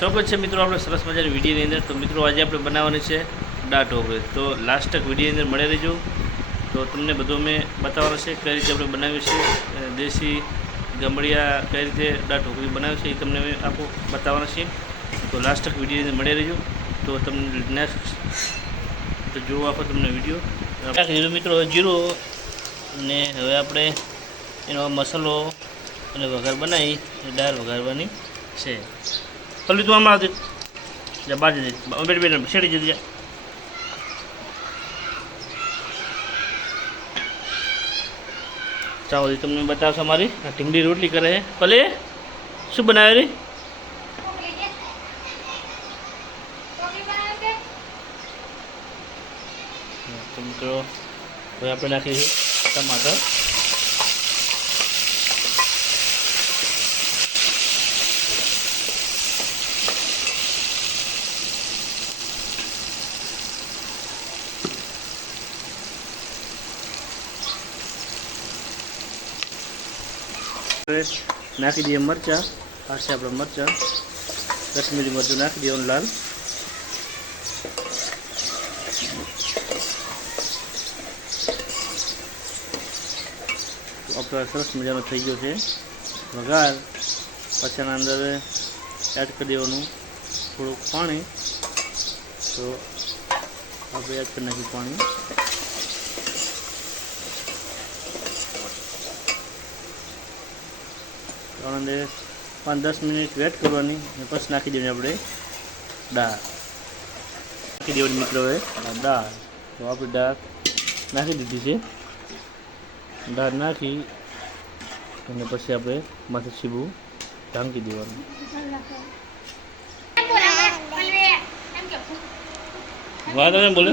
સ્વાગત છે મિત્રો આપણે સરસ મજાની વિડીયોની અંદર. તો મિત્રો આજે આપણે બનાવવાની છે દાળ ઢોકળી. તો લાસ્ટ તક વિડીયોની અંદર મળી રહેજો. તો તમને બધું અમે બતાવવાનું છે કઈ રીતે આપણે બનાવ્યું છે દેશી ગમડિયા કઈ રીતે દાળ ઢોકળી બનાવ્યું છે એ તમને અમે આપો બતાવવાના છીએ. તો લાસ્ટ તક વિડીયોની અંદર મળી રહેજો. તો તમને નેક્સ્ટ તો જોવો આપો તમને વીડિયો. મિત્રો જીરો ને હવે આપણે એનો મસાલો અને વઘાર બનાવી, દાળ વઘારવાની છે. પલ્લી તું આમાં આવતી જા બાજી દઈશ બેટ બેટ શેડી જતી જા ચાલો તમને બતાવશો મારી. આ ઢીંગલી રોટલી કરે છે. પલે શું બનાવે રે? તો મિત્રો, હવે આપણે નાખીશું ટમાટર. નાખી દઈએ મરચાં આ આપણે મરચાં કશ્મીરી મરચું નાખી દઈએ લાલ આપણો સરસ મજાનો થઈ ગયો છે વઘાર પછી એના અંદર એડ કરી દેવાનું થોડુંક પાણી તો આપણે એડ કરી નાખીએ પાણી તો આના અંદર પાંચ દસ મિનિટ વેટ કરવાની અને પછી નાખી દેવાની આપણે દાળ નાખી દેવાની મિત્રો હવે આ દાળ તો આપણે દાળ નાખી દીધી છે દાળ નાખી અને પછી આપણે માથે સીબું ઢાંકી દેવાનું વાત ને બોલે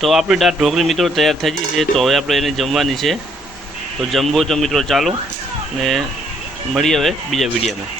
તો આપણી દાળ ઢોકળી મિત્રો તૈયાર થઈ ગઈ છે, તો હવે આપણે એને જમવાની છે. તો જમવો તો મિત્રો ચાલો, ને મળીએ હવે બીજા વિડીયોમાં.